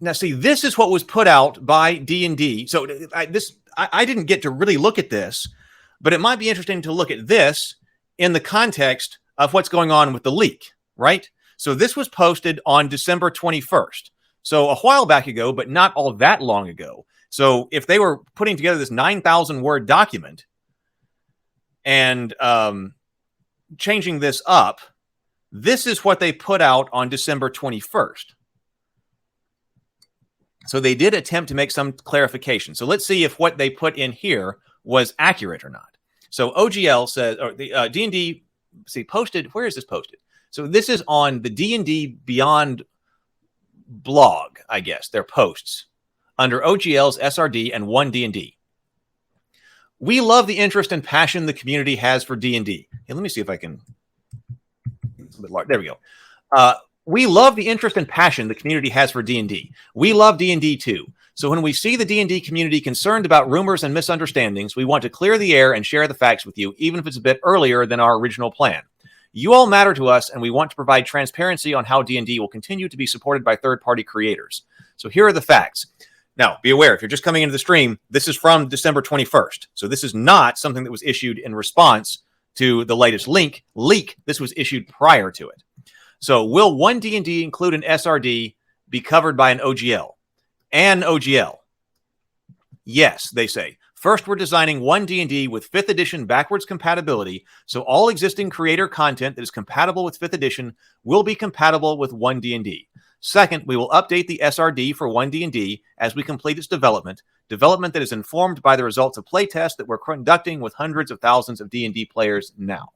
Now, see, this is what was put out by DnD. So I didn't get to really look at this, but it might be interesting to look at this in the context of what's going on with the leak, right? So this was posted on December 21st. So a while back ago, but not all that long ago. So if they were putting together this 9,000 word document and changing this up, this is what they put out on December 21st. So they did attempt to make some clarification. So let's see if what they put in here was accurate or not. So OGL says, or the DnD, posted, where is this posted? So this is on the DnD Beyond blog, I guess, their posts, under OGL's SRD and 1DnD. We love the interest and passion the community has for D&D. Hey, let me see if I can, it's a bit large. There we go. We love the interest and passion the community has for D&D. We love D&D too. So when we see the D&D community concerned about rumors and misunderstandings, we want to clear the air and share the facts with you, even if it's a bit earlier than our original plan. You all matter to us, and we want to provide transparency on how D&D will continue to be supported by third-party creators. So here are the facts. Now, be aware, if you're just coming into the stream, this is from December 21st. So this is not something that was issued in response to the latest leak. This was issued prior to it. So will 1DnD include an SRD be covered by an OGL? An OGL. Yes, they say. First, we're designing 1DnD with 5th edition backwards compatibility, so all existing creator content that is compatible with 5th edition will be compatible with 1DnD. Second, we will update the SRD for 1DnD as we complete its development that is informed by the results of playtests that we're conducting with hundreds of thousands of D&D players now.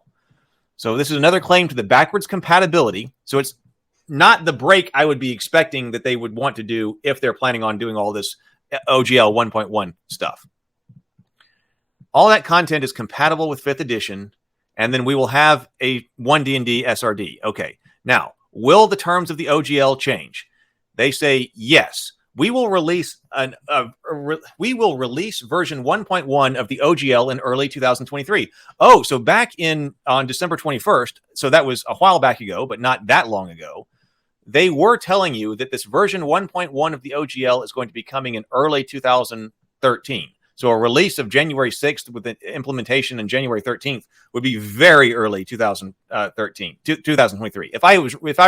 So this is another claim to the backwards compatibility. So it's not the break I would be expecting that they would want to do if they're planning on doing all this OGL 1.1 stuff. All that content is compatible with 5th edition, and then we will have a 1DnD SRD. Okay, now, will the terms of the OGL change? They say yes. We will release version 1.1 of the OGL in early 2023. Oh, so back on December 21st, so that was a while back ago, but not that long ago, they were telling you that this version 1.1 of the OGL is going to be coming in early 2013. So a release of January 6th with the implementation in January 13th would be very early 2023. If I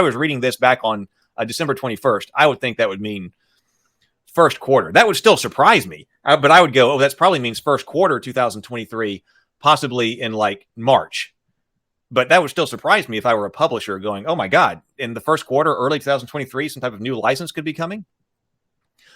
was reading this back on December 21st, I would think that would mean first quarter. That would still surprise me, but I would go, oh, that probably means first quarter 2023, possibly in like March. But that would still surprise me if I were a publisher going, oh my God, in the first quarter, early 2023, some type of new license could be coming.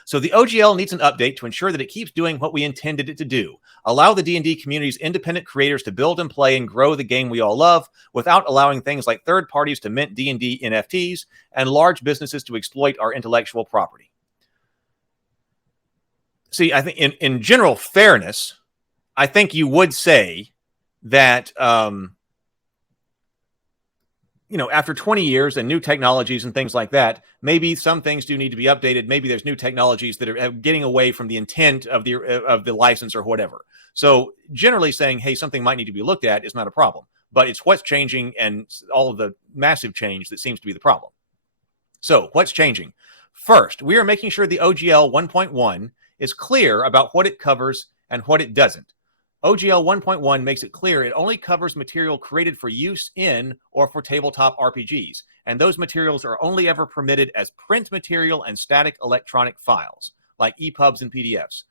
So the OGL needs an update to ensure that it keeps doing what we intended it to do. Allow the D&D community's independent creators to build and play and grow the game we all love without allowing things like third parties to mint D&D NFTs and large businesses to exploit our intellectual property. See, I think in general fairness, I think you would say that, after 20 years and new technologies and things like that, maybe some things do need to be updated. Maybe there's new technologies that are getting away from the intent of the license or whatever. So generally saying, hey, something might need to be looked at is not a problem. But it's what's changing and all of the massive change that seems to be the problem. So what's changing? First, we are making sure the OGL 1.1 is clear about what it covers and what it doesn't. OGL 1.1 makes it clear it only covers material created for use in or for tabletop RPGs, and those materials are only ever permitted as print material and static electronic files, like EPUBs and PDFs.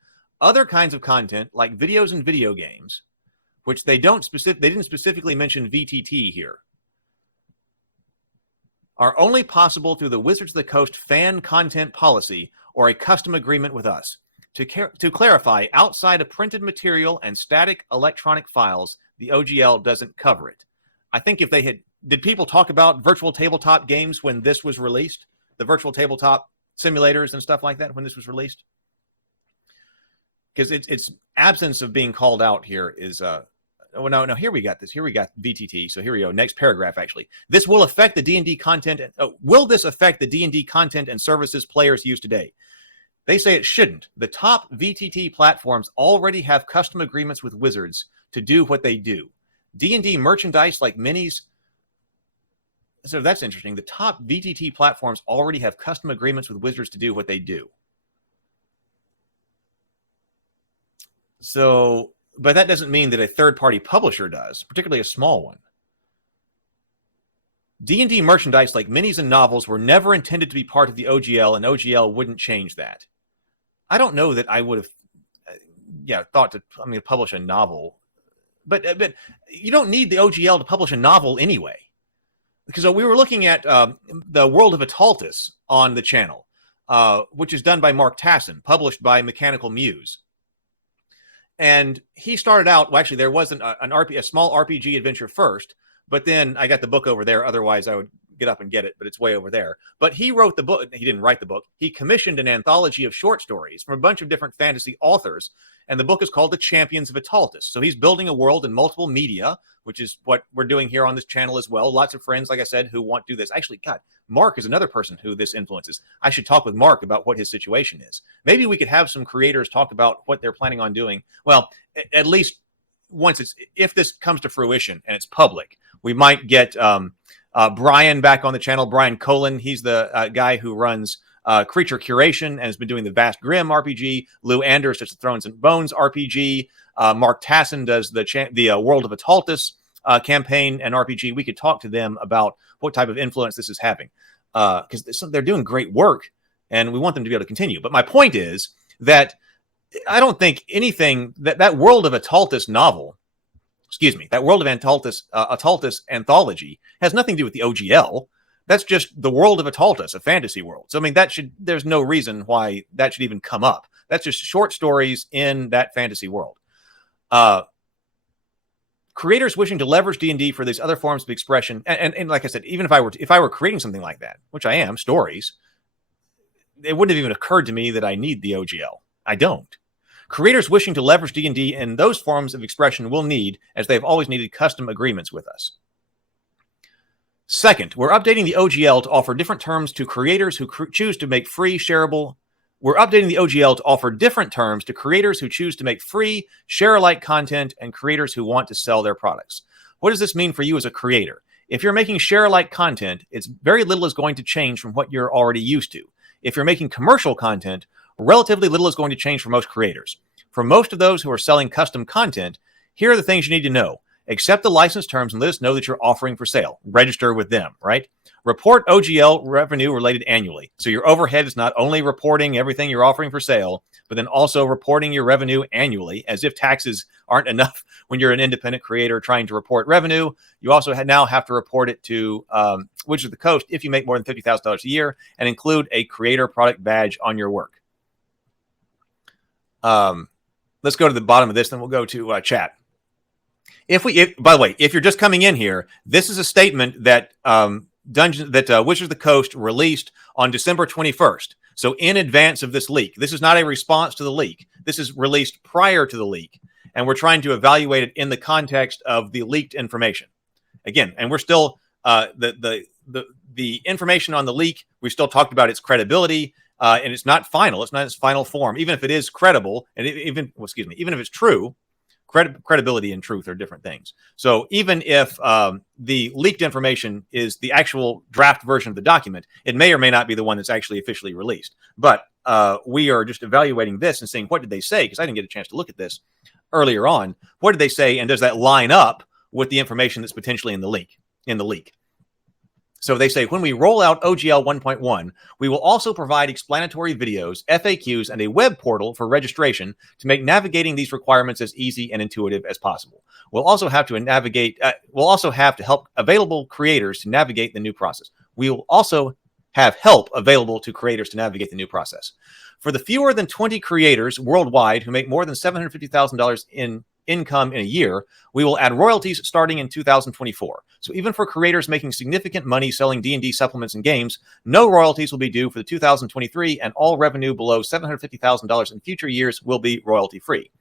Other kinds of content, like videos and video games, which they didn't specifically mention VTT here, are only possible through the Wizards of the Coast fan content policy or a custom agreement with us. To clarify, outside of printed material and static electronic files, the OGL doesn't cover it. I think if they had... Did people talk about virtual tabletop games when this was released? The virtual tabletop simulators and stuff like that when this was released? Because its absence of being called out here is... No, here we got this. Here we got VTT. So here we go. Next paragraph, actually. This will affect the D&D content... will this affect the D&D content and services players use today? They say it shouldn't. The top VTT platforms already have custom agreements with Wizards to do what they do. D&D merchandise like minis So that's interesting. The top VTT platforms already have custom agreements with Wizards to do what they do. So, but that doesn't mean that a third-party publisher does, particularly a small one. D&D merchandise like minis and novels were never intended to be part of the OGL, and OGL wouldn't change that. I don't know that I would have, thought to, publish a novel. But you don't need the OGL to publish a novel anyway. Because we were looking at the World of Ataltis on the channel, which is done by Mark Tassin, published by Mechanical Muse. And he started out, well, actually, there was a small RPG adventure first, but then I got the book over there. Otherwise, I would get up and get it, but it's way over there. But he wrote the book. He didn't write the book. He commissioned an anthology of short stories from a bunch of different fantasy authors, and the book is called The Champions of Ataltis. So he's building a world in multiple media, which is what we're doing here on this channel as well. Lots of friends, like I said, who want to do this. Actually, God, Mark is another person who this influences. I should talk with Mark about what his situation is. Maybe we could have some creators talk about what they're planning on doing. Well, at least once if this comes to fruition and it's public, we might get Brian back on the channel. Brian Colin, he's the guy who runs Creature Curation and has been doing the Vast Grim RPG. Lou Anders does the Thrones and Bones RPG. Mark Tassin does the World of Ataltis campaign and RPG. We could talk to them about what type of influence this is having, because they're doing great work and we want them to be able to continue. But my point is that I don't think anything that World of Ataltis novel, that World of Ataltis anthology has nothing to do with the OGL. That's just the World of Ataltis, a fantasy world. So, there's no reason why that should even come up. That's just short stories in that fantasy world. Creators wishing to leverage D&D for these other forms of expression, and like I said, even if I were creating something like that, which I am, stories, it wouldn't have even occurred to me that I need the OGL. I don't. Creators wishing to leverage D&D in those forms of expression will need, as they've always needed, custom agreements with us. Second, we're updating the OGL to offer different terms to creators who choose to make free, shareable. We're updating the OGL to offer different terms to creators who choose to make free, share-alike content and creators who want to sell their products. What does this mean for you as a creator? If you're making share-alike content, it's very little is going to change from what you're already used to. If you're making commercial content, relatively little is going to change for most creators. For most of those who are selling custom content, here are the things you need to know. Accept the license terms and let us know that you're offering for sale. Register with them, right? Report OGL revenue related annually. So your overhead is not only reporting everything you're offering for sale, but then also reporting your revenue annually, as if taxes aren't enough when you're an independent creator trying to report revenue. You also now have to report it to Wizards of the Coast if you make more than $50,000 a year and include a creator product badge on your work. Let's go to the bottom of this, then we'll go to chat. By the way, if you're just coming in here, this is a statement that Wizards of the Coast released on December 21st. So in advance of this leak. This is not a response to the leak. This is released prior to the leak, and we're trying to evaluate it in the context of the leaked information. Again, and we're still the information on the leak. We still talked about its credibility. And it's not final. It's not its final form. Even if it is credible, and even if it's true, credibility and truth are different things. So even if the leaked information is the actual draft version of the document, it may or may not be the one that's actually officially released. But we are just evaluating this and saying, what did they say? Because I didn't get a chance to look at this earlier on. What did they say? And does that line up with the information that's potentially in the leak? So they say, when we roll out OGL 1.1, we will also provide explanatory videos, FAQs, and a web portal for registration to make navigating these requirements as easy and intuitive as possible. We'll also have to help available creators to navigate the new process. We will also have help available to creators to navigate the new process. For the fewer than 20 creators worldwide who make more than $750,000 in income in a year, we will add royalties starting in 2024. So even for creators making significant money selling D&D supplements and games, no royalties will be due for the 2023, and all revenue below $750,000 in future years will be royalty free.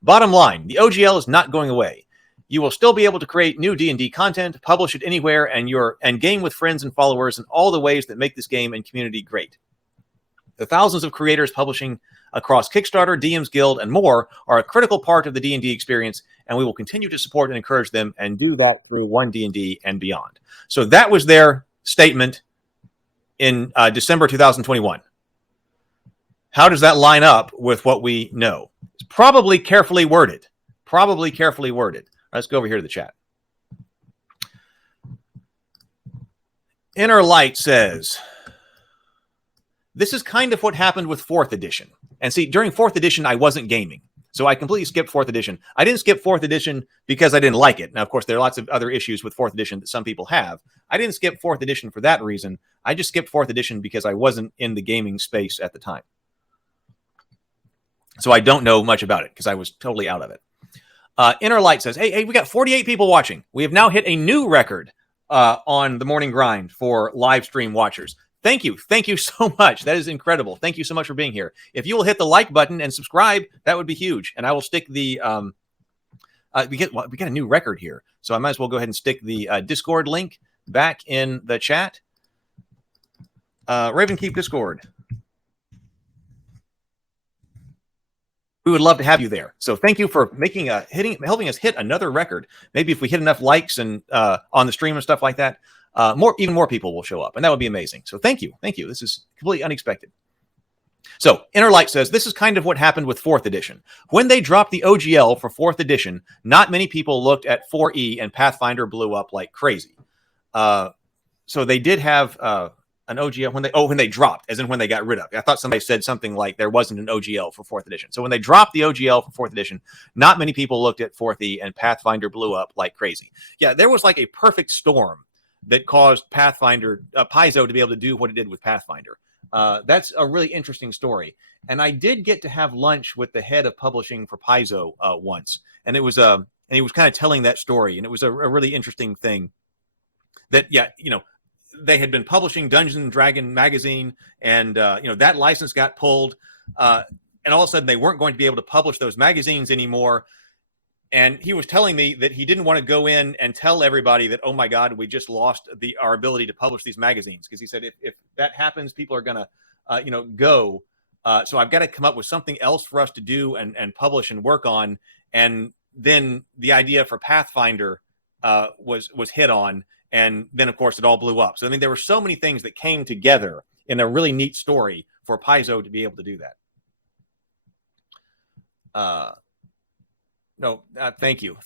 Bottom line, the OGL is not going away. You will still be able to create new D&D content, publish it anywhere, and game with friends and followers in all the ways that make this game and community great. The thousands of creators publishing across Kickstarter, DM's Guild, and more are a critical part of the D&D experience, and we will continue to support and encourage them and do that through One D&D and beyond. So that was their statement in December 2021. How does that line up with what we know? It's probably carefully worded. Probably carefully worded. Let's go over here to the chat. Inner Light says, this is kind of what happened with 4th edition. And see, during 4th edition, I wasn't gaming. So I completely skipped 4th edition. I didn't skip 4th edition because I didn't like it. Now, of course, there are lots of other issues with 4th edition that some people have. I didn't skip 4th edition for that reason. I just skipped 4th edition because I wasn't in the gaming space at the time. So I don't know much about it because I was totally out of it. Inner Light says, hey, we got 48 people watching. We have now hit a new record on the Morning Grind for live stream watchers. Thank you. Thank you so much. That is incredible. Thank you so much for being here. If you will hit the like button and subscribe, that would be huge. And I will stick the, we got a new record here. So I might as well go ahead and stick the Discord link back in the chat. Ravenkeep Discord. We would love to have you there. So thank you for making helping us hit another record. Maybe if we hit enough likes and on the stream and stuff like that, even more people will show up, and that would be amazing. So thank you. This is completely unexpected. So Inner Light says, this is kind of what happened with 4th edition. When they dropped the OGL for 4th edition, not many people looked at 4E, and Pathfinder blew up like crazy. So they did have an OGL when they dropped, as in when they got rid of. I thought somebody said something like there wasn't an OGL for 4th edition. So when they dropped the OGL for 4th edition, not many people looked at 4th E, and Pathfinder blew up like crazy. Yeah, there was like a perfect storm that caused Pathfinder, Paizo, to be able to do what it did with Pathfinder. That's a really interesting story. And I did get to have lunch with the head of publishing for Paizo once. And it was and he was kind of telling that story. And it was a really interesting thing that, they had been publishing Dungeons and Dragon magazine, and that license got pulled, and all of a sudden they weren't going to be able to publish those magazines anymore. And he was telling me that he didn't want to go in and tell everybody that, oh my God, we just lost our ability to publish these magazines, because he said if that happens, people are going to go. So I've got to come up with something else for us to do and publish and work on. And then the idea for Pathfinder was hit on. And then, of course, it all blew up. So, I mean, there were so many things that came together in a really neat story for Paizo to be able to do that. Thank you.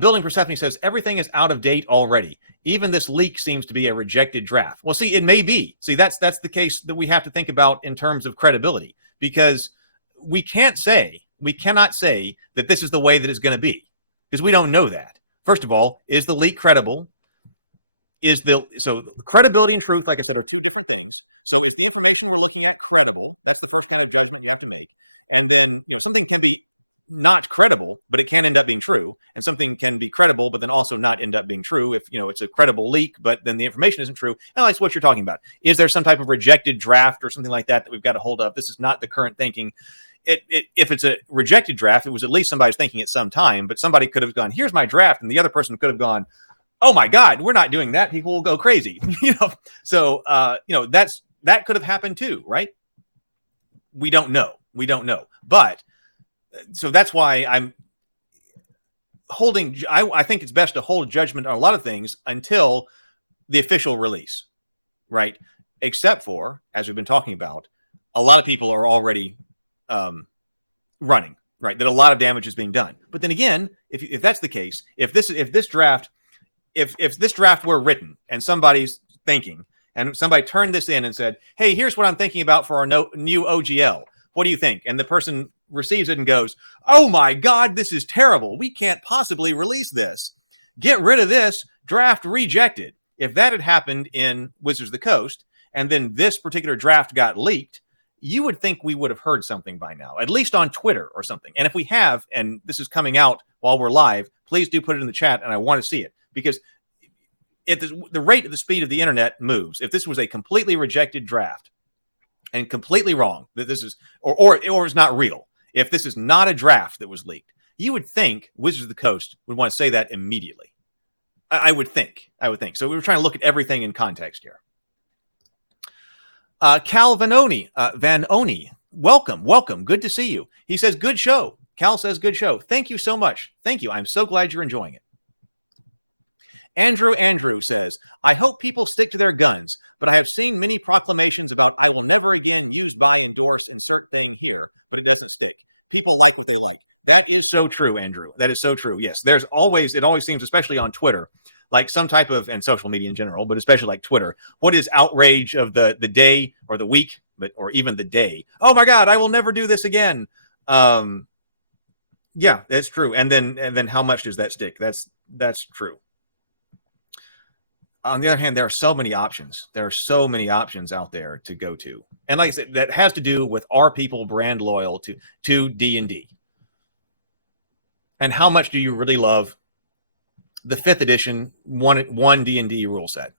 Building Persephone says, everything is out of date already. Even this leak seems to be a rejected draft. Well, see, it may be. See, that's the case that we have to think about in terms of credibility, because we cannot say that this is the way that it's going to be, because we don't know that. First of all, is the leak credible? So credibility and truth, like I said, are two different things. So is the information we're looking at credible? That's the first kind of judgment you have to make. And then, something can be not credible, but it can end up being true. And something can be credible, but then also not end up being true if, it's a credible leak, but then the information isn't true. And that's what you're talking about. Is there some type of rejected draft or something like that we've got to hold up? This is not the current thinking. If it's a rejected draft, it was at least somebody's thinking at some time, but somebody could have gone, here's my draft. And the other person could have gone, oh my God, we're not doing that. People will go crazy. So, that could have happened too, right? We don't know. But so that's why I'm holding, I think it's best to hold judgment on a lot of things until the official release, right? Except for, as we've been talking about, a lot of people are already running, right? That a lot of damage is being done. But then again, if that's the case, if this draft were written and somebody's thinking, and somebody turned this in and said, hey, here's what I'm thinking about for our new OGL. What do you think? And the person receives it and goes, oh my God, this is terrible. We can't possibly release this. Get rid of this. Draft rejected. If that had happened in Wizards of the Coast, and then this particular draft got leaked, you would think we would have heard something by now, at least on Twitter or something. And if we have, and this is coming out while we're live, please do put it in the chat, and I want to see it, because if the rate of the speed of the internet moves, if this was a completely rejected draft and completely wrong, that this is, or is not real, if this is not a draft that was leaked, you would think Wizards of the Coast would want to say that immediately. I would think. So we were trying to look at everything in context here. Cal Vanoni, welcome. Good to see you. He says, good show. Cal says, good show. Thank you so much. Thank you. I'm so glad you're enjoying it. Andrew says, I hope people stick to their guns, but I have seen many proclamations about I will never again use, buy, endorse, insert thing here, but it doesn't stick. People like what they like. That is so true, Andrew. That is so true. Yes, it always seems, especially on Twitter, like some type of, and social media in general, but especially like Twitter, what is outrage of the day or the week, or even the day? Oh my God, I will never do this again. Yeah, that's true. And then how much does that stick? That's true. On the other hand, there are so many options. There are so many options out there to go to. And like I said, that has to do with are people brand loyal to D&D? And how much do you really love the 5th edition one D&D rule set?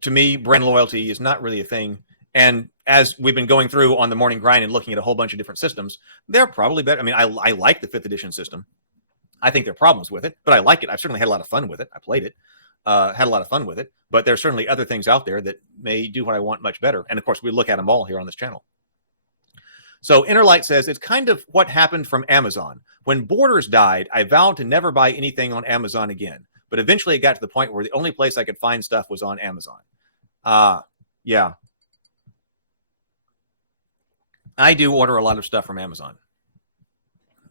To me, brand loyalty is not really a thing. And as we've been going through on the morning grind and looking at a whole bunch of different systems, they're probably better. I mean, I like the 5th edition system. I think there are problems with it, but I like it. I've certainly had a lot of fun with it. I played it, had a lot of fun with it, but there's certainly other things out there that may do what I want much better. And of course, we look at them all here on this channel. So Innerlight says, it's kind of what happened from Amazon. When Borders died, I vowed to never buy anything on Amazon again. But eventually it got to the point where the only place I could find stuff was on Amazon. Yeah. I do order a lot of stuff from Amazon.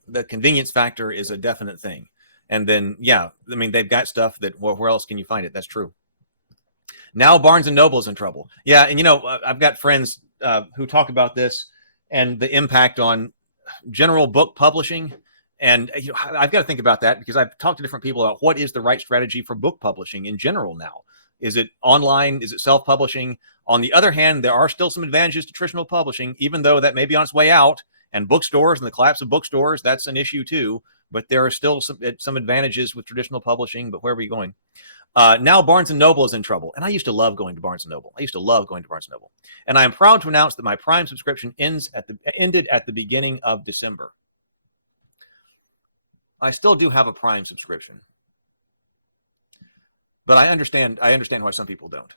The convenience factor is a definite thing. And then, yeah, I mean, they've got stuff that, well, where else can you find it? That's true. Now Barnes & Noble's in trouble. Yeah, and, I've got friends who talk about this and the impact on general book publishing. And I've got to think about that because I've talked to different people about what is the right strategy for book publishing in general now. Is it online? Is it self-publishing? On the other hand, there are still some advantages to traditional publishing, even though that may be on its way out. And bookstores and the collapse of bookstores, that's an issue too. But there are still some advantages with traditional publishing. But where are we going? Now Barnes & Noble is in trouble. And I used to love going to Barnes & Noble. And I am proud to announce that my Prime subscription ended at the beginning of December. I still do have a Prime subscription. But I understand why some people don't.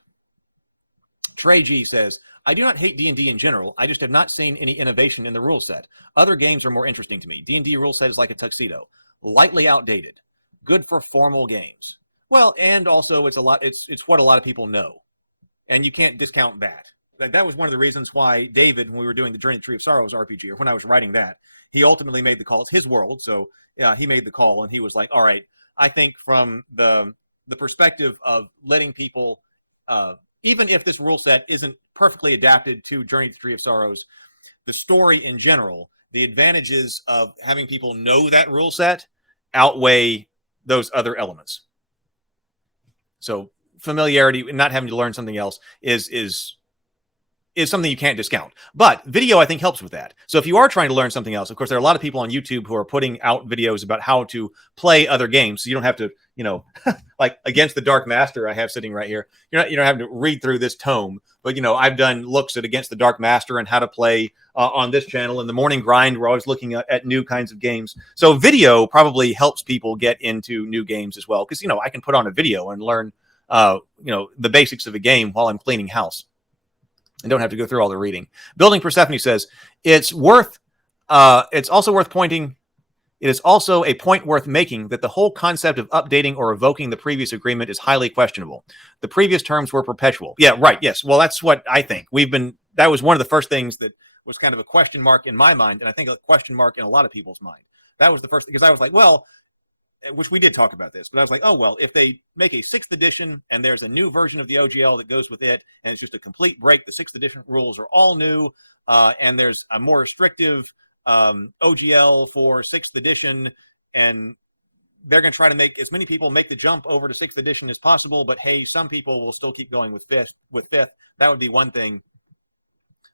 Trey G says, I do not hate D&D in general. I just have not seen any innovation in the rule set. Other games are more interesting to me. D&D rule set is like a tuxedo. Lightly outdated. Good for formal games. Well, and also it's what a lot of people know. And you can't discount that. That was one of the reasons why David, when we were doing the Journey to Tree of Sorrows RPG, or when I was writing that, he ultimately made the call. It's his world. So yeah, he made the call and he was like, all right, I think from the perspective of letting people, even if this rule set isn't perfectly adapted to Journey to the Tree of Sorrows, the story in general, the advantages of having people know that rule set outweigh those other elements. So familiarity and not having to learn something else is something you can't discount. But video, I think, helps with that. So if you are trying to learn something else, of course, there are a lot of people on YouTube who are putting out videos about how to play other games. So you don't have to, like Against the Dark Master I have sitting right here. You don't have to read through this tome. But, I've done looks at Against the Dark Master and how to play on this channel. In the Morning Grind, we're always looking at new kinds of games. So video probably helps people get into new games as well. Because, I can put on a video and learn, the basics of a game while I'm cleaning house. And don't have to go through all the reading. Building Persephone says, it's also worth pointing. It is also a point worth making that the whole concept of updating or revoking the previous agreement is highly questionable. The previous terms were perpetual. Yeah, right. Yes. Well, that's what I think. That was one of the first things that was kind of a question mark in my mind. And I think a question mark in a lot of people's mind. That was the first thing, because I was like, well, which we did talk about this, but I was like, oh, well, if they make a 6th edition and there's a new version of the OGL that goes with it, and it's just a complete break, the 6th edition rules are all new, and there's a more restrictive OGL for 6th edition, and they're going to try to make as many people make the jump over to 6th edition as possible, but hey, some people will still keep going with fifth. That would be one thing.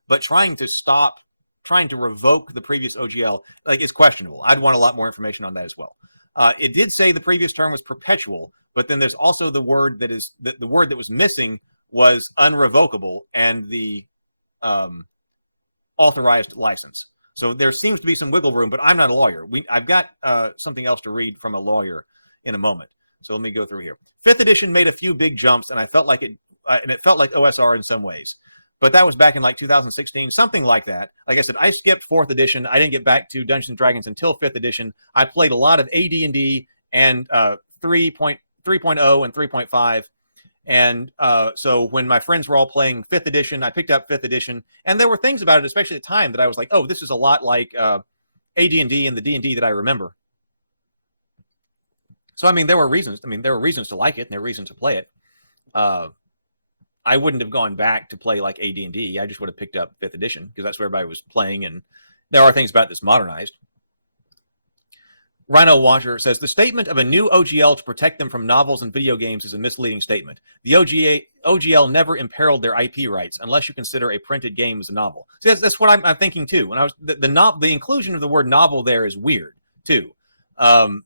But trying to revoke the previous OGL, is questionable. I'd want a lot more information on that as well. It did say the previous term was perpetual, but then there's also the word the word that was missing was unrevocable and the authorized license. So there seems to be some wiggle room, but I'm not a lawyer. I've got something else to read from a lawyer in a moment. So let me go through here. 5th edition made a few big jumps, and it felt like OSR in some ways. But that was back in 2016, something like that. Like I said, I skipped 4th edition. I didn't get back to Dungeons & Dragons until 5th edition. I played a lot of AD&D and 3.0 and 3.5. And so when my friends were all playing 5th edition, I picked up 5th edition, and there were things about it, especially at the time, that I was like, oh, this is a lot like AD&D and the D&D that I remember. So, I mean, there were reasons. I mean, there were reasons to like it, and there were reasons to play it. I wouldn't have gone back to play like AD&D. I just would have picked up 5th edition because that's where everybody was playing, and there are things about this modernized. Rhino Watcher says, the statement of a new OGL to protect them from novels and video games is a misleading statement. The OGL never imperiled their IP rights unless you consider a printed game as a novel. See, that's what I'm thinking too. When I was the inclusion of the word novel there is weird too, for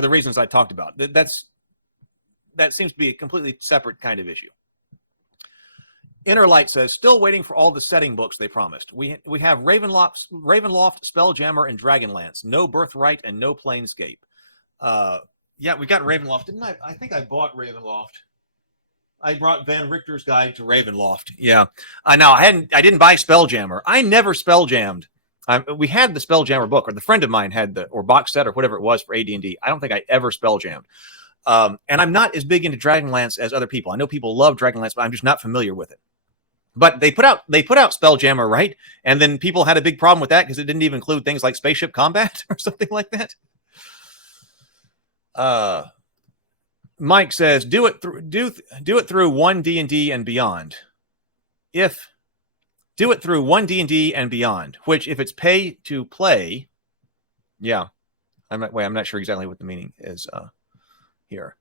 the reasons I talked about. That seems to be a completely separate kind of issue. Inner Light says, still waiting for all the setting books they promised. We have Ravenloft, Spelljammer, and Dragonlance. No Birthright and no Planescape. Yeah, we got Ravenloft. Didn't I? I think I bought Ravenloft. I brought Van Richter's Guide to Ravenloft. Yeah. Now, I didn't buy Spelljammer. I never Spelljammed. We had the Spelljammer book, or the friend of mine had or box set or whatever it was for AD&D. I don't think I ever Spelljammed. And I'm not as big into Dragonlance as other people. I know people love Dragonlance, but I'm just not familiar with it. But they put out Spelljammer, right? And then people had a big problem with that because it didn't even include things like spaceship combat or something like that. Mike says, do it through one D&D and beyond. Do it through one D&D and beyond, which if it's pay to play, yeah. I'm not sure exactly what the meaning is here.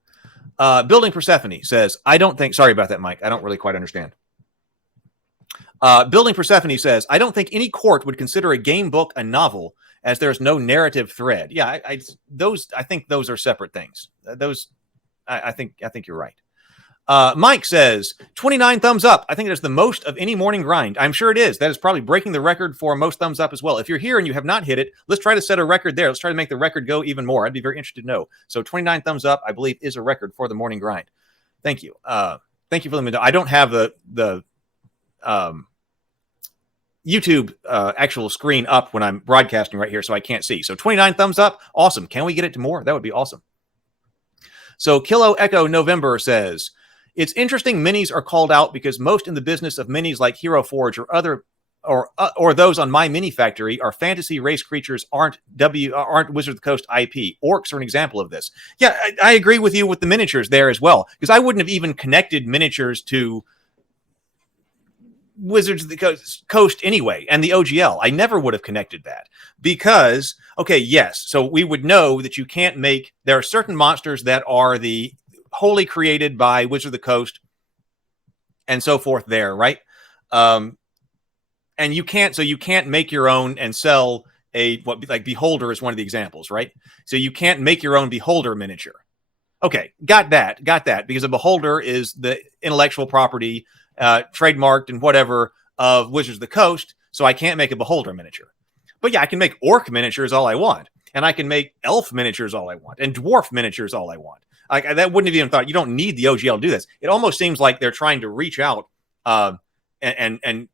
Building Persephone says, I don't think, sorry about that, Mike. I don't really quite understand. Building Persephone says, I don't think any court would consider a game book a novel as there's no narrative thread. Yeah, I think those are separate things. I think you're right. Mike says, 29 thumbs up. I think that's the most of any morning grind. I'm sure it is. That is probably breaking the record for most thumbs up as well. If you're here and you have not hit it, let's try to set a record there. Let's try to make the record go even more. I'd be very interested to know. So 29 thumbs up, I believe, is a record for the morning grind. Thank you. Thank you for letting me know. I don't have the YouTube actual screen up when I'm broadcasting right here, so I can't see. So 29 thumbs up. Awesome. Can we get it to more? That would be awesome. So Kilo Echo November says, it's interesting minis are called out because most in the business of minis like Hero Forge or other or those on My Mini Factory are fantasy race creatures aren't Wizard of the Coast IP. Orcs are an example of this. Yeah, I agree with you with the miniatures there as well, because I wouldn't have even connected miniatures to Wizards of the Coast anyway, and the OGL. I never would have connected that because, okay, yes, so we would know that you can't make, there are certain monsters that are the wholly created by Wizard of the Coast and so forth there, right? And you can't make your own and sell like Beholder is one of the examples, right? So you can't make your own Beholder miniature. Okay, got that, because a Beholder is the intellectual property, trademarked and whatever of Wizards of the Coast, so I can't make a Beholder miniature. But yeah, I can make Orc miniatures all I want, and I can make Elf miniatures all I want, and Dwarf miniatures all I want. That wouldn't have even thought, you don't need the OGL to do this. It almost seems like they're trying to reach out and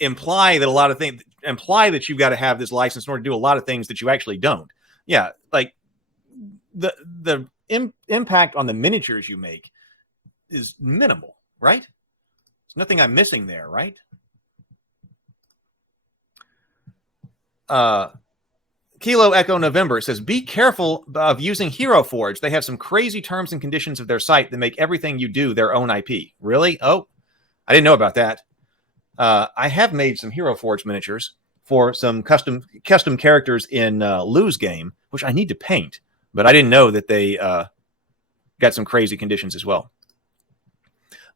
imply that a lot of things, imply that you've got to have this license in order to do a lot of things that you actually don't. Yeah, like the impact on the miniatures you make is minimal, right? There's nothing I'm missing there, right? Kilo Echo November says, be careful of using Hero Forge. They have some crazy terms and conditions of their site that make everything you do their own IP. Really? Oh, I didn't know about that. I have made some Hero Forge miniatures for some custom characters in Lou's game, which I need to paint, but I didn't know that they got some crazy conditions as well.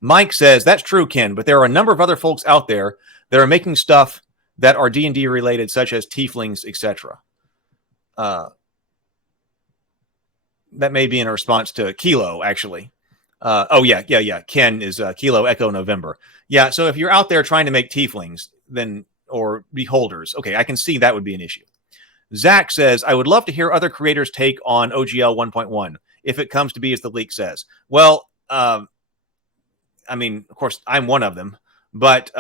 Mike says, that's true, Ken, but there are a number of other folks out there that are making stuff that are D&D related, such as tieflings, etc. That may be in a response to Kilo, actually. Oh, yeah. Ken is Kilo Echo November. Yeah, so if you're out there trying to make tieflings, then or beholders, okay, I can see that would be an issue. Zach says, I would love to hear other creators' take on OGL 1.1, if it comes to be as the leak says. Well, I mean, of course, I'm one of them, but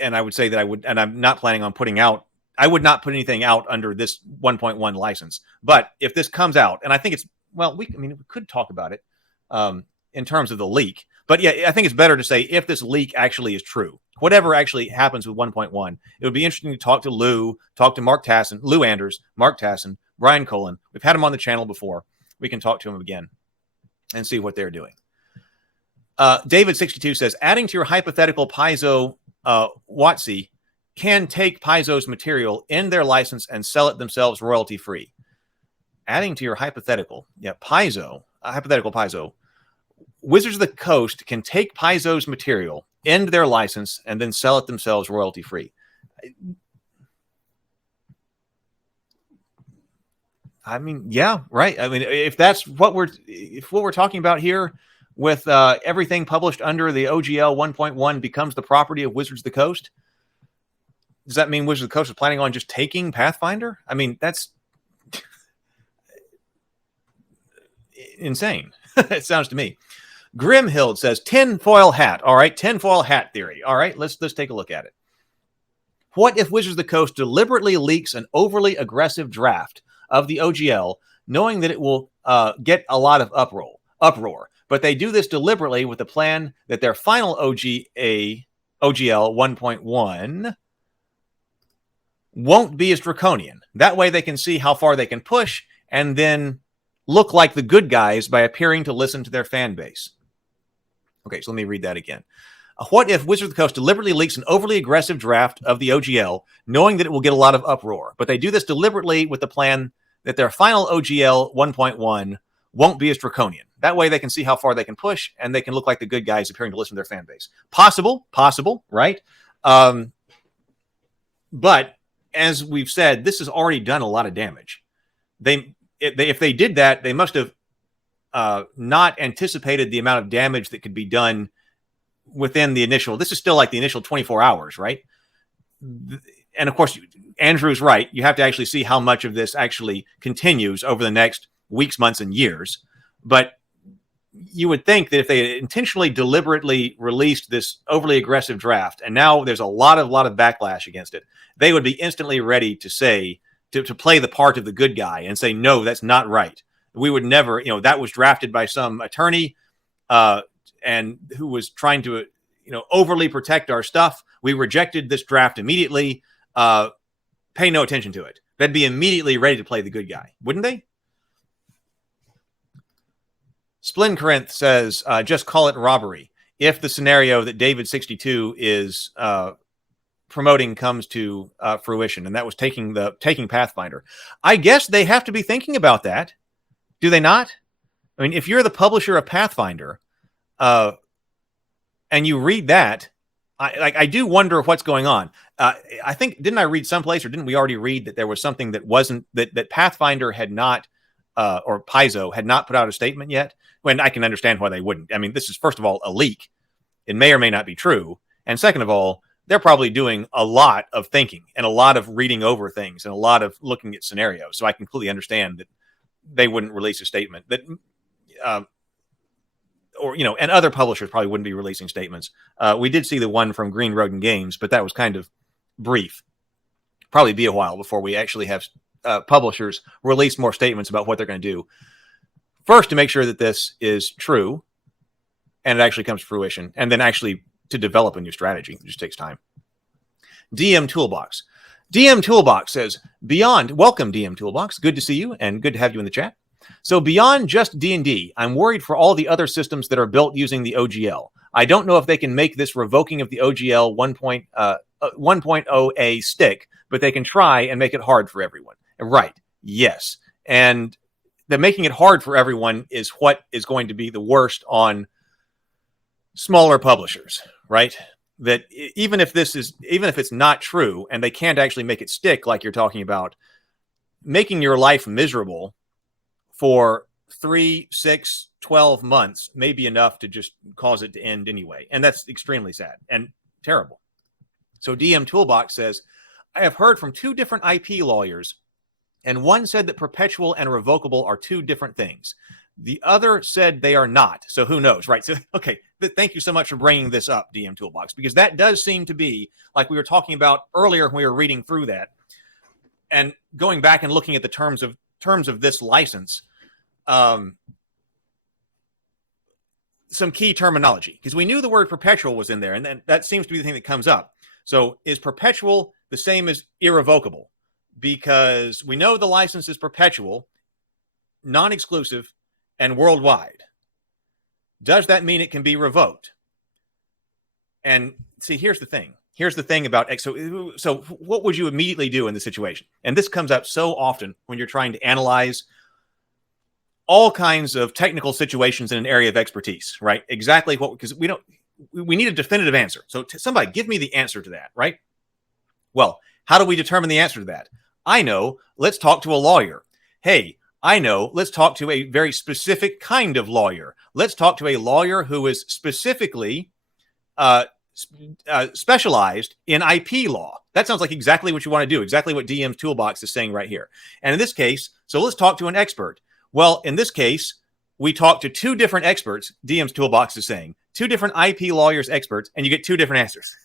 and I would say that I would, and I'm not planning on putting out I would not put anything out under this 1.1 license. But if this comes out, and I think it's, well, we could talk about it in terms of the leak. But yeah, I think it's better to say if this leak actually is true, whatever actually happens with 1.1, it would be interesting to talk to Lou, talk to Mark Tassin, Lou Anders, Mark Tassin, Brian Cullen. We've had him on the channel before. We can talk to him again and see what they're doing. David62 says, adding to your hypothetical Paizo WotC can take Paizo's material in their license and sell it themselves royalty-free. Adding to your hypothetical, yeah, Paizo, hypothetical Paizo, Wizards of the Coast can take Paizo's material into their license and then sell it themselves royalty-free. I mean, yeah, right. I mean, if that's what we're talking about here with everything published under the OGL 1.1 becomes the property of Wizards of the Coast, does that mean Wizards of the Coast is planning on just taking Pathfinder? I mean, that's insane. It sounds to me. Grimhild says, tinfoil hat. All right, tinfoil hat theory. All right, let's take a look at it. What if Wizards of the Coast deliberately leaks an overly aggressive draft of the OGL, knowing that it will get a lot of uproar? But they do this deliberately with the plan that their final OGL 1.1 won't be as draconian. That way they can see how far they can push and then look like the good guys by appearing to listen to their fan base. Okay, so let me read that again. What if Wizards of the Coast deliberately leaks an overly aggressive draft of the OGL, knowing that it will get a lot of uproar? But they do this deliberately with the plan that their final OGL 1.1 won't be as draconian. That way they can see how far they can push, and they can look like the good guys appearing to listen to their fan base. Possible, right? But as we've said, this has already done a lot of damage. If they did that, they must have not anticipated the amount of damage that could be done within the initial. This is still like the initial 24 hours, right? And of course, Andrew's right. You have to actually see how much of this actually continues over the next weeks, months, and years. But you would think that if they intentionally, deliberately released this overly aggressive draft, and now there's a lot of backlash against it, they would be instantly ready to say, to play the part of the good guy and say, no, that's not right. We would never, that was drafted by some attorney and who was trying to, overly protect our stuff. We rejected this draft immediately. Pay no attention to it. They'd be immediately ready to play the good guy, wouldn't they? Splin Corinth says, just call it robbery. If the scenario that David62 is promoting comes to fruition, and that was taking Pathfinder, I guess they have to be thinking about that. Do they not? I mean, if you're the publisher of Pathfinder, and you read that, I do wonder what's going on. I think, didn't I read someplace, or didn't we already read that there was something that wasn't, that Pathfinder had not, or Paizo had not put out a statement yet? When I can understand why they wouldn't. I mean, this is, first of all, a leak. It may or may not be true. And second of all, they're probably doing a lot of thinking and a lot of reading over things and a lot of looking at scenarios. So I completely understand that they wouldn't release a statement that, and other publishers probably wouldn't be releasing statements. We did see the one from Green Rodent Games, but that was kind of brief. Probably be a while before we actually have publishers release more statements about what they're going to do. First, to make sure that this is true and it actually comes to fruition, and then actually to develop a new strategy. It just takes time. DM Toolbox. DM Toolbox says, welcome DM Toolbox. Good to see you and good to have you in the chat. So beyond just D&D, I'm worried for all the other systems that are built using the OGL. I don't know if they can make this revoking of the OGL 1.0A stick, but they can try and make it hard for everyone. Right. Yes. And the making it hard for everyone is what is going to be the worst on smaller publishers, right? That even if it's not true and they can't actually make it stick, like you're talking about, making your life miserable for 3, 6, 12 months may be enough to just cause it to end anyway. And that's extremely sad and terrible. So DM Toolbox says, I have heard from 2 different IP lawyers, and one said that perpetual and revocable are 2 different things. The other said they are not. So who knows, right? So, okay, thank you so much for bringing this up, DM Toolbox, because that does seem to be, like we were talking about earlier when we were reading through that, and going back and looking at the terms of this license, some key terminology, because we knew the word perpetual was in there, and that seems to be the thing that comes up. So is perpetual the same as irrevocable? Because we know the license is perpetual, non-exclusive, and worldwide. Does that mean it can be revoked? And see, here's the thing. Here's the thing about so what would you immediately do in this situation? And this comes up so often when you're trying to analyze all kinds of technical situations in an area of expertise, right? Exactly what, because we need a definitive answer. So somebody give me the answer to that, right? Well, how do we determine the answer to that? I know, let's talk to a lawyer. Hey, I know, let's talk to a very specific kind of lawyer. Let's talk to a lawyer who is specifically specialized in IP law. That sounds like exactly what you want to do, exactly what DM's Toolbox is saying right here. And in this case, so let's talk to an expert. Well, in this case, we talk to two different experts, DM's Toolbox is saying, two different IP lawyers experts, and you get two different answers.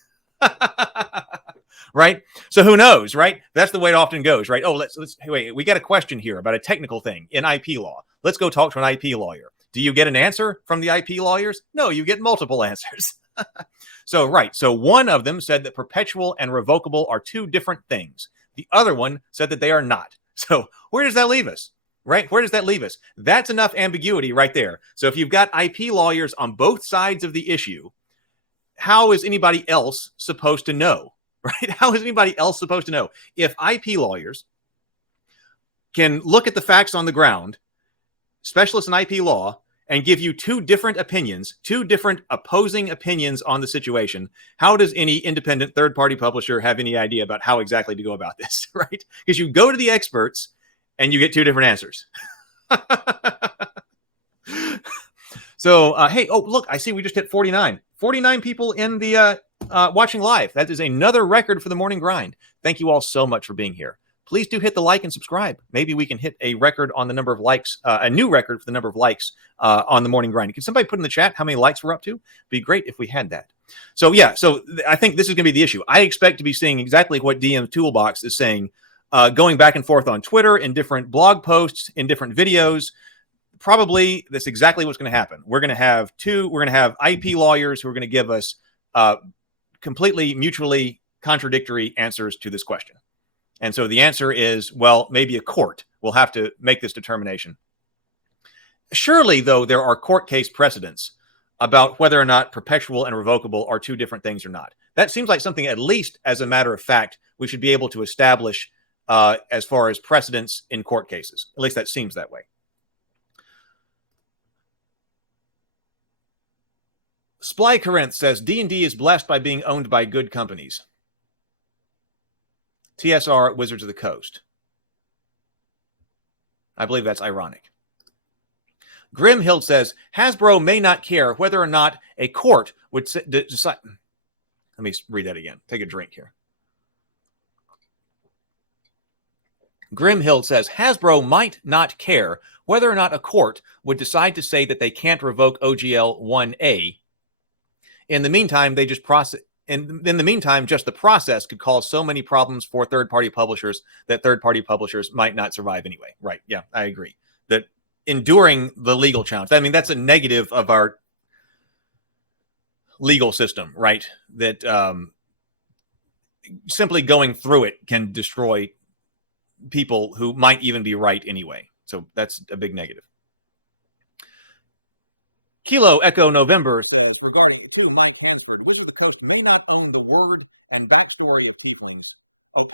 Right? So who knows, right? That's the way it often goes, right? Oh, let's wait, we got a question here about a technical thing in IP law. Let's go talk to an IP lawyer. Do you get an answer from the IP lawyers? No, you get multiple answers. So, right. So one of them said that perpetual and revocable are two different things. The other one said that they are not. So where does that leave us? Right? Where does that leave us? That's enough ambiguity right there. So if you've got IP lawyers on both sides of the issue, how is anybody else supposed to know? Right? How is anybody else supposed to know? If IP lawyers can look at the facts on the ground, specialists in IP law, and give you two different opinions, two different opposing opinions on the situation, how does any independent third-party publisher have any idea about how exactly to go about this, right? Because you go to the experts and you get two different answers. So, hey, oh, look, I see we just hit 49. 49 people in the watching live. That is another record for the Morning Grind. Thank you all so much for being here. Please do hit the like and subscribe. Maybe we can hit a record on the number of likes, a new record for the number of likes on the Morning Grind. Can somebody put in the chat how many likes we're up to? Be great if we had that. So, yeah, so I think this is going to be the issue. I expect to be seeing exactly what DM Toolbox is saying, going back and forth on Twitter, in different blog posts, in different videos. Probably that's exactly what's going to happen. We're going to have IP lawyers who are going to give us completely mutually contradictory answers to this question. And so the answer is, well, maybe a court will have to make this determination. Surely, though, there are court case precedents about whether or not perpetual and revocable are two different things or not. That seems like something, at least as a matter of fact, we should be able to establish as far as precedents in court cases. At least that seems that way. Sply Corinth says, D&D is blessed by being owned by good companies. TSR, Wizards of the Coast. I believe that's ironic. Grimhild says, Hasbro may not care whether or not a court would decide. Let me read that again. Take a drink here. Grimhild says, Hasbro might not care whether or not a court would decide to say that they can't revoke OGL 1A. In the meantime, they just process. And in the meantime, just the process could cause so many problems for third-party publishers that third-party publishers might not survive anyway. Right. Yeah, I agree. That enduring the legal challenge, I mean, that's a negative of our legal system, right? That simply going through it can destroy people who might even be right anyway. So that's a big negative. Kilo Echo November says, regarding to Mike Hansford, Wizard of the Coast may not own the word and backstory of tieflings.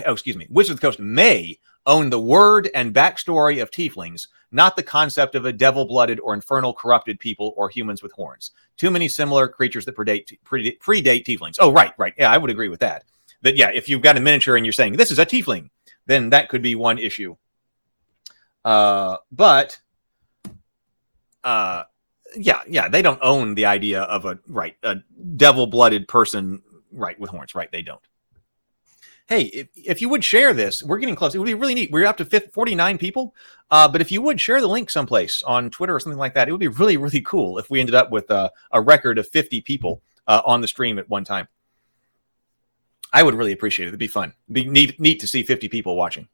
Excuse me. Wizard of the Coast may own the word and backstory of tieflings, not the concept of a devil-blooded or infernal corrupted people or humans with horns. Too many similar creatures that predate tieflings. Oh, right. Yeah, I would agree with that. That, yeah, if you've got a miniature and you're saying this is a tiefling, then that could be one issue. Yeah, they don't own the idea of a devil-blooded person, right, with horns, right? They don't. Hey, if you would share this, we're getting close. It would be really neat. We're up to 49 people, but if you would share the link someplace on Twitter or something like that, it would be really, really cool if we ended up with a record of 50 people on the stream at one time. I would really appreciate it. It'd be fun. It'd be neat to see 50 people watching.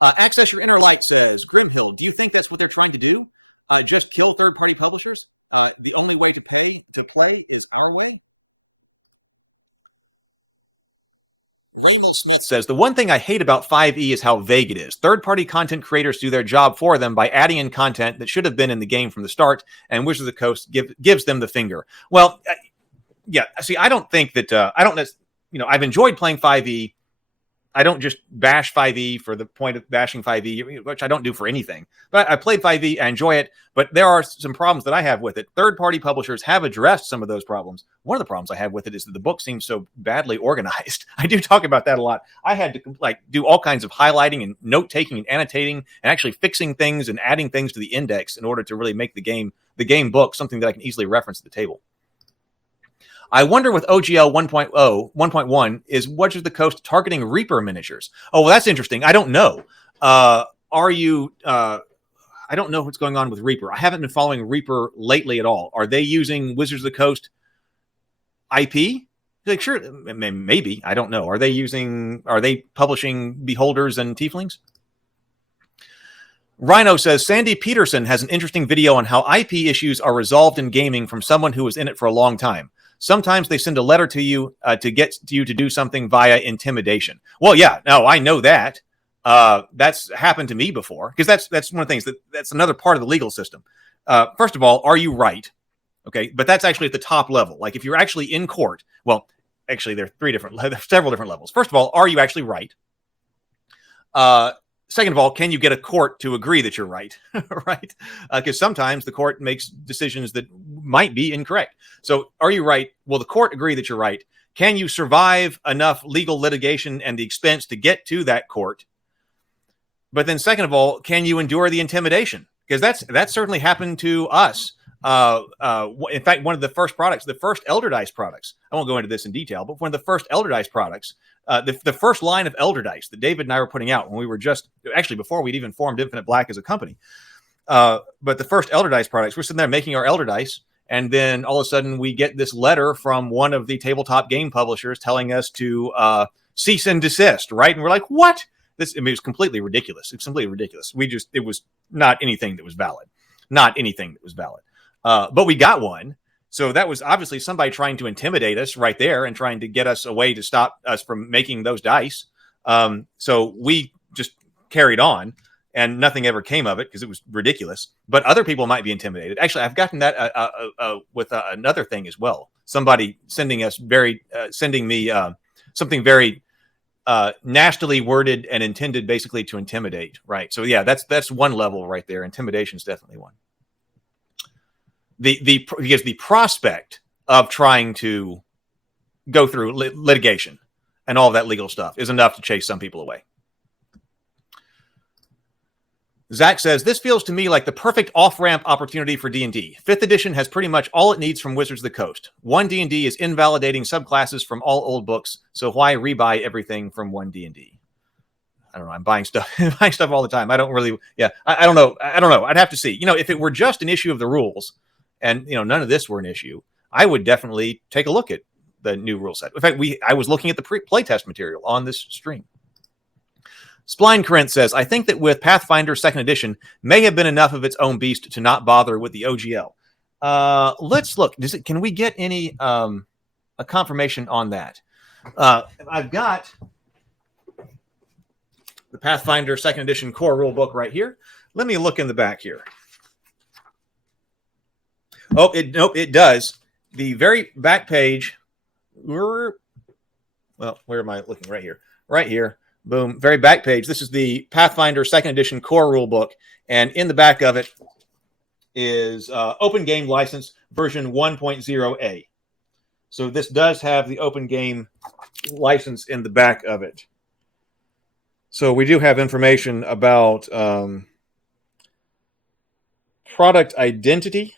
Access Your Inner Light says, Grimhill, do you think that's what they're trying to do? Just kill third-party publishers? The only way to play is our way? Raymond Smith says, the one thing I hate about 5e is how vague it is. Third-party content creators do their job for them by adding in content that should have been in the game from the start, and Wizards of the Coast gives them the finger. Well, yeah, see, I don't think that, I've enjoyed playing 5e. I don't just bash 5e for the point of bashing 5e, which I don't do for anything. But I played 5e, I enjoy it, but there are some problems that I have with it. Third-party publishers have addressed some of those problems. One of the problems I have with it is that the book seems so badly organized. I do talk about that a lot. I had to do all kinds of highlighting and note-taking and annotating and actually fixing things and adding things to the index in order to really make the game book something that I can easily reference at the table. I wonder with OGL 1.0, 1.1, is Wizards of the Coast targeting Reaper miniatures? Oh, well, that's interesting. I don't know. I don't know what's going on with Reaper. I haven't been following Reaper lately at all. Are they using Wizards of the Coast IP? Like, sure, maybe. I don't know. Are they publishing Beholders and Tieflings? Rhino says, Sandy Peterson has an interesting video on how IP issues are resolved in gaming from someone who was in it for a long time. Sometimes they send a letter to you to get you to do something via intimidation. Well, yeah, no, I know that. That's happened to me before, because that's one of the things that's another part of the legal system. First of all, are you right? Okay, but that's actually at the top level. Like if you're actually in court, well, actually there are several different levels. First of all, are you actually right? Second of all, can you get a court to agree that you're right? Right? Because sometimes the court makes decisions that might be incorrect. So are you right? Will the court agree that you're right? Can you survive enough legal litigation and the expense to get to that court? But then second of all, can you endure the intimidation? Because that's certainly happened to us. In fact, one of the first products, the first Elder Dice products, I won't go into this in detail, but one of the first Elder Dice products, the first line of Elder Dice that David and I were putting out when we were actually before we'd even formed Infinite Black as a company. But the first Elder Dice products, we're sitting there making our Elder Dice, and then all of a sudden we get this letter from one of the tabletop game publishers telling us to cease and desist, right? And we're like, what? It was completely ridiculous. It's completely ridiculous. It was not anything that was valid. Not anything that was valid. But we got one. So that was obviously somebody trying to intimidate us right there and trying to get us a way to stop us from making those dice. So we just carried on and nothing ever came of it because it was ridiculous. But other people might be intimidated. Actually, I've gotten that with another thing as well. Somebody sending me something very nastily worded and intended basically to intimidate. Right. So yeah, that's one level right there. Intimidation is definitely one. Because the prospect of trying to go through litigation and all of that legal stuff is enough to chase some people away. Zach says, this feels to me like the perfect off-ramp opportunity for D&D. 5th edition has pretty much all it needs from Wizards of the Coast. 1 D&D is invalidating subclasses from all old books, so why rebuy everything from 1 D&D? I don't know. I'm buying stuff all the time. I don't really, I don't know. I'd have to see. If it were just an issue of the rules, and none of this were an issue, I would definitely take a look at the new rule set. In fact, I was looking at the playtest material on this stream. Spline Corinth says, I think that with Pathfinder 2nd edition may have been enough of its own beast to not bother with the OGL. Let's look. Can we get any a confirmation on that? I've got the Pathfinder 2nd edition core rule book right here. Let me look in the back here. Oh, it does. The very back page. Well, where am I looking? Right here. Right here. Boom. Very back page. This is the Pathfinder 2nd edition core rule book. And in the back of it is Open Game License version 1.0A. So this does have the Open Game License in the back of it. So we do have information about product identity,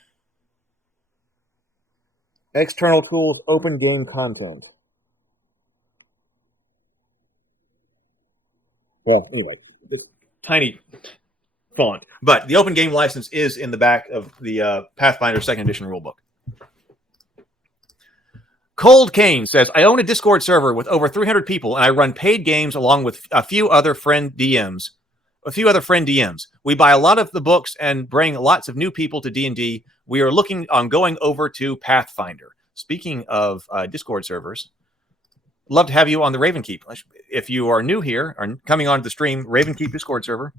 external tools, open game content. Well, anyway, this tiny font, but the open game license is in the back of the Pathfinder 2nd edition rulebook. Cold Kane says, I own a Discord server with over 300 people and I run paid games along with a few other friend DMs. a few other friend DMs. We buy a lot of the books and bring lots of new people to D&D. We are looking on going over to Pathfinder. Speaking of Discord servers, love to have you on the Ravenkeep. If you are new here or coming onto the stream, Ravenkeep Discord server.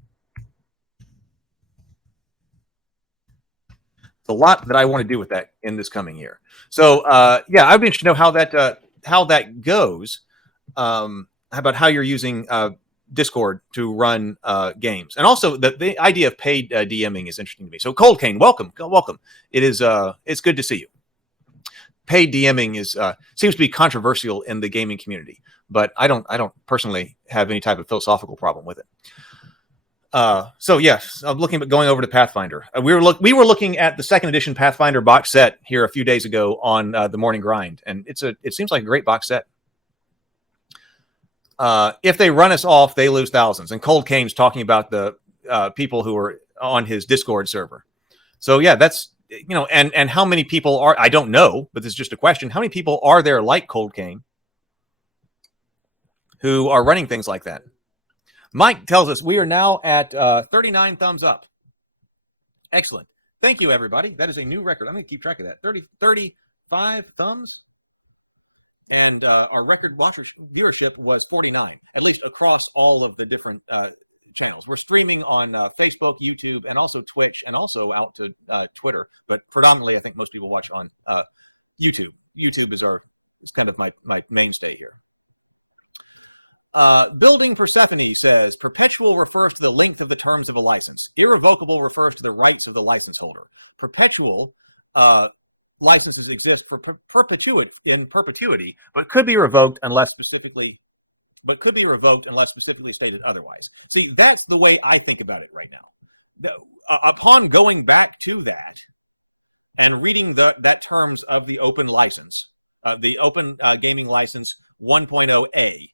It's a lot that I want to do with that in this coming year. So yeah, I'd be interested to know how that goes. How about how you're using Discord to run games, and also the idea of paid DMing is interesting to me. So Cold Cane, welcome. It is it's good to see you. Paid DMing is seems to be controversial in the gaming community, but I don't personally have any type of philosophical problem with it. So yes, I'm looking at going over to Pathfinder. We were looking at the second edition Pathfinder box set here a few days ago on the Morning Grind, and it seems like a great box set. If they run us off, they lose thousands. And Cold Cane's talking about the people who are on his Discord server. So yeah, that's, and how many people are, I don't know, but this is just a question. How many people are there like Cold Cane who are running things like that? Mike tells us we are now at 39 thumbs up. Excellent. Thank you, everybody. That is a new record. I'm going to keep track of that. 35 thumbs. And our record viewership was 49, at least across all of the different channels. We're streaming on Facebook, YouTube, and also Twitch, and also out to Twitter. But predominantly, I think most people watch on YouTube. YouTube is kind of my mainstay here. Building Persephone says, perpetual refers to the length of the terms of a license. Irrevocable refers to the rights of the license holder. Perpetual licenses exist for perpetuity, but could be revoked unless specifically stated otherwise. See, that's the way I think about it right now. Upon going back to that and reading that terms of the open license, the open gaming license 1.0a,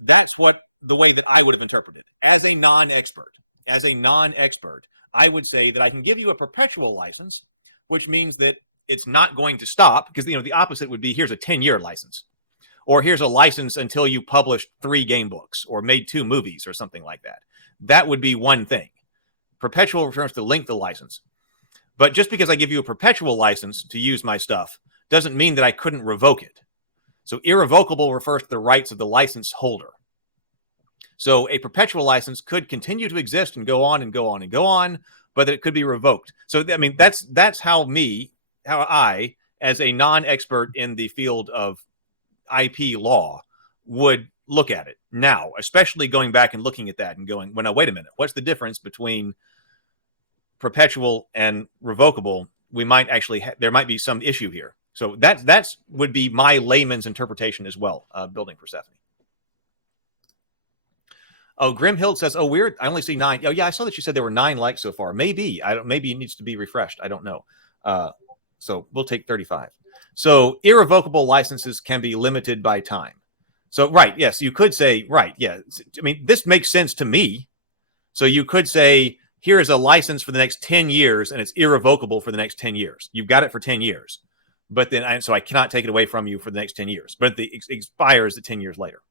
that's the way that I would have interpreted as a non-expert. As a non-expert, I would say that I can give you a perpetual license, which means that it's not going to stop, because the opposite would be, here's a 10-year license, or here's a license until you published 3 game books or made 2 movies or something like that. That would be one thing. Perpetual refers to the length of the license. But just because I give you a perpetual license to use my stuff doesn't mean that I couldn't revoke it. So irrevocable refers to the rights of the license holder. So a perpetual license could continue to exist and go on and go on and go on, but it could be revoked. So I mean, that's how I, as a non-expert in the field of IP law, would look at it now, especially going back and looking at that and going, well, now, wait a minute, what's the difference between perpetual and revocable? We might actually, there might be some issue here. So that's would be my layman's interpretation as well, Building Persephone. Oh, Grimhild says, oh, weird, I only see 9. Oh, yeah, I saw that you said there were 9 likes so far. Maybe it needs to be refreshed. I don't know. So we'll take 35. So irrevocable licenses can be limited by time. So, right, yes, you could say, right, yeah. I mean, this makes sense to me. So you could say, here is a license for the next 10 years, and it's irrevocable for the next 10 years. You've got it for 10 years. But then, so I cannot take it away from you for the next 10 years. But it expires 10 years later.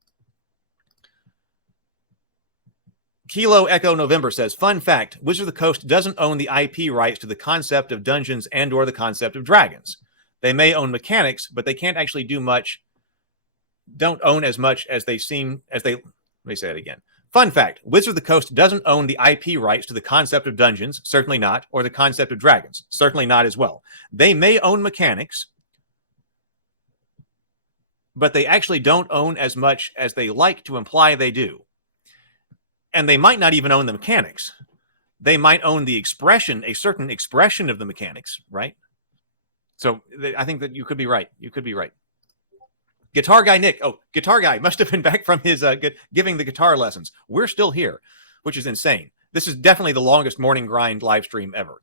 Kilo Echo November says, fun fact, Wizard of the Coast doesn't own the IP rights to the concept of dungeons and or the concept of dragons. They may own mechanics, but they can't actually do much, don't own as much as they seem, let me say that again. Fun fact, Wizard of the Coast doesn't own the IP rights to the concept of dungeons, certainly not, or the concept of dragons, certainly not as well. They may own mechanics, but they actually don't own as much as they like to imply they do. And they might not even own the mechanics. They might own the expression, a certain expression of the mechanics, right? So I think that you could be right. You could be right. Guitar Guy Nick. Oh, Guitar Guy must have been back from his giving the guitar lessons. We're still here, which is insane. This is definitely the longest Morning Grind live stream ever,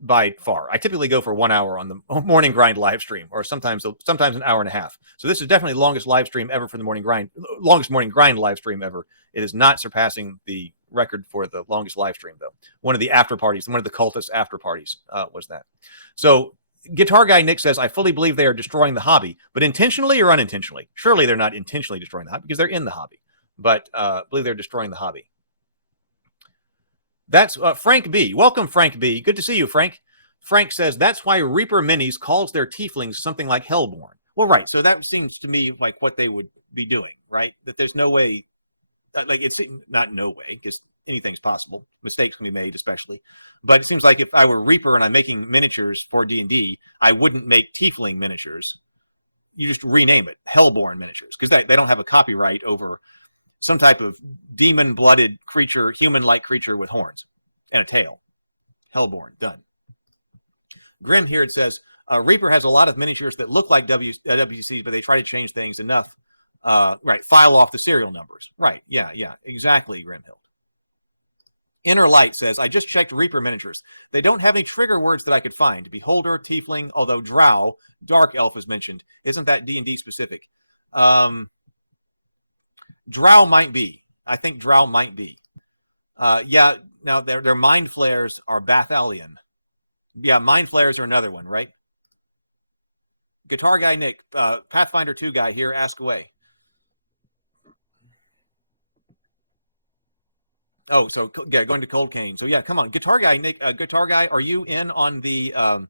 by far. I typically go for 1 hour on the Morning Grind live stream, or sometimes an hour and a half. So this is definitely the longest live stream ever for the Morning Grind, longest Morning Grind live stream ever. It is not surpassing the record for the longest live stream, though. One of the after parties, one of the cultist after parties was that. So Guitar Guy Nick says, I fully believe they are destroying the hobby, but intentionally or unintentionally? Surely they're not intentionally destroying the hobby because they're in the hobby, but I believe they're destroying the hobby. That's Frank B. Welcome, Frank B. Good to see you, Frank. Frank says that's why Reaper Minis calls their tieflings something like Hellborn. Well, right. So that seems to me like what they would be doing, right? That there's no way, like it's not no way, because anything's possible. Mistakes can be made, especially. But it seems like if I were Reaper and I'm making miniatures for D&D, I wouldn't make tiefling miniatures. You just rename it Hellborn miniatures, because they don't have a copyright over some type of demon-blooded creature, human-like creature with horns and a tail. Hellborn, done. Grim here, it says, Reaper has a lot of miniatures that look like WCs, but they try to change things enough. Right, file off the serial numbers. Right, yeah, exactly, Grimhild. Inner Light says, I just checked Reaper miniatures. They don't have any trigger words that I could find. Beholder, Tiefling, although Drow, Dark Elf is mentioned. Isn't that D&D specific? Drow might be. I think Drow might be. Yeah, now their Mind Flayers are Bathalion. Yeah, Mind Flayers are another one, right? Guitar Guy Nick, Pathfinder 2 guy here, ask away. Oh, so yeah, going to Cold Cane. So yeah, come on, Guitar Guy Nick, Guitar Guy, are you in on the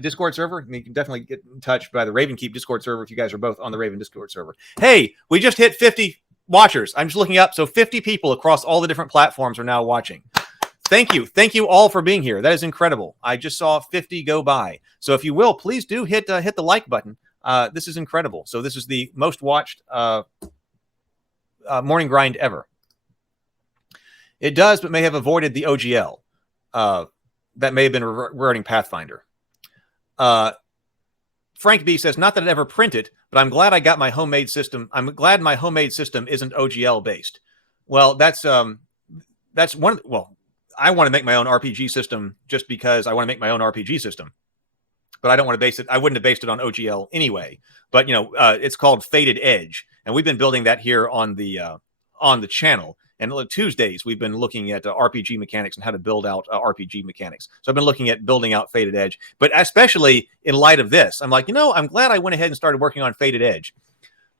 Discord server? You can definitely get in touch by the Raven Keep Discord server if you guys are both on the Raven Discord server. Hey, we just hit 50 watchers. I'm just looking up. So 50 people across all the different platforms are now watching. Thank you. Thank you all for being here. That is incredible. I just saw 50 go by. So if you will, please do hit the like button. This is incredible. So this is the most watched morning grind ever. It does, but may have avoided the OGL. That may have been reverting Pathfinder. Frank B says, not that I'd ever print it, but I'm glad I got my homemade system. I'm glad my homemade system isn't OGL based. Well, that's one. Well, I want to make my own RPG system just because I want to make my own RPG system, but I don't want to base it. I wouldn't have based it on OGL anyway. But you know, it's called Fated Edge, and we've been building that here on the channel. And Tuesdays, we've been looking at RPG mechanics and how to build out RPG mechanics. So I've been looking at building out Fated Edge. But especially in light of this, I'm like, I'm glad I went ahead and started working on Fated Edge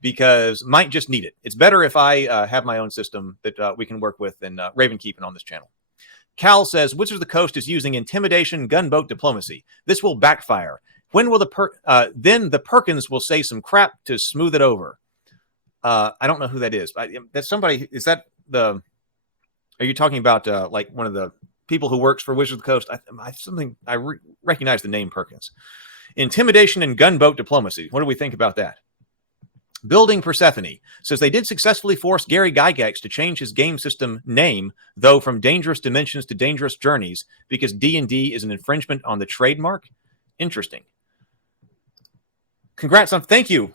because might just need it. It's better if I have my own system that we can work with than Raven Keeping on this channel. Cal says, Wizards of the Coast is using intimidation, gunboat diplomacy. This will backfire. When will then the Perkins will say some crap to smooth it over. I don't know who that is. That's somebody. Is that are you talking about like one of the people who works for Wizards of the Coast? I recognize the name Perkins. Intimidation and gunboat diplomacy. What do we think about that? Building Persephone says they did successfully force Gary Gygax to change his game system name, though from Dangerous Dimensions to Dangerous Journeys, because D&D is an infringement on the trademark. Interesting. Congrats on, thank you.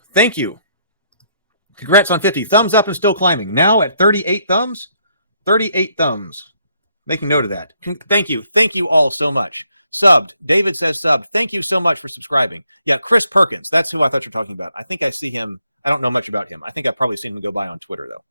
Congrats on 50. Thumbs up and still climbing. Now at 38 thumbs. 38 thumbs. Making note of that. Thank you. Thank you all so much. Subbed. David says subbed. Thank you so much for subscribing. Yeah, Chris Perkins. That's who I thought you were talking about. I think I see him. I don't know much about him. I think I've probably seen him go by on Twitter, though.